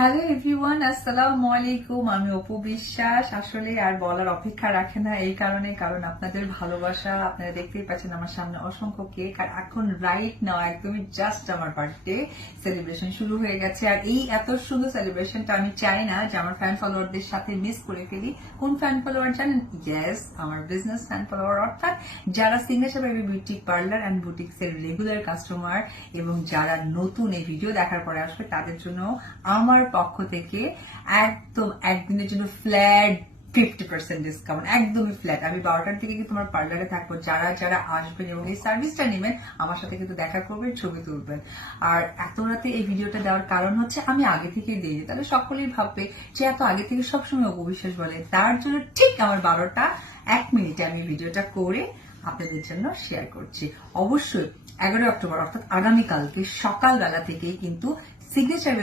Hello everyone, আসসালামু আলাইকুম। আমি অপু বিশ্বাস। আসলে আর বলার অপেক্ষা রাখে না, এই কারণ আপনাদের ভালোবাসা। আপনারা দেখতেই পাচ্ছেন আমার সামনে অসংখ্য কেক, আর এখন রাইট নাও একদমই জাস্ট আমার বার্থডে সেলিব্রেশন শুরু হয়ে গেছে। আর এই এত সুন্দর সেলিব্রেশনটা আমি চাই না যে আমার ফ্যান ফলোয়ারদের সাথে মিস করে ফেলি। কোন ফ্যান ফলোয়ার জানেন? ইয়েস, আমার বিজনেস ফ্যান ফলোয়ার, অর্থাৎ যারা signature baby beauty parlour and বুটিক্সের রেগুলার কাস্টমার এবং যারা নতুন এই ভিডিও দেখার পরে আসবে তাদের জন্য আমার পক্ষ থেকে একদম একদিনের জন্য ফ্ল্যাট 50% ডিসকাউন্ট, একদমই ফ্ল্যাট। আমি 12টার দিকে কিন্তু তোমার পার্লারে থাকবো। যারা যারা আসবেন এবং এই সার্ভিসটা নেবেন আমার সাথে কিন্তু দেখা করবেন, ছবি তুলবেন। আর এত রাতে এই ভিডিওটা দেওয়ার কারণ হচ্ছে আমি আগে থেকে দিই, তাহলে সকলেই ভাববে যে এত আগে থেকে সবসময় অপবিশ্বাস বলে। তার জন্য ঠিক আমার 12টা 1 মিনিটে আমি ভিডিওটা করে আপনাদের জন্য শেয়ার করছি। অবশ্যই 11 অক্টোবর অর্থাৎ আগামীকালকে সকালবেলা থেকেই কিন্তু সিগনেচার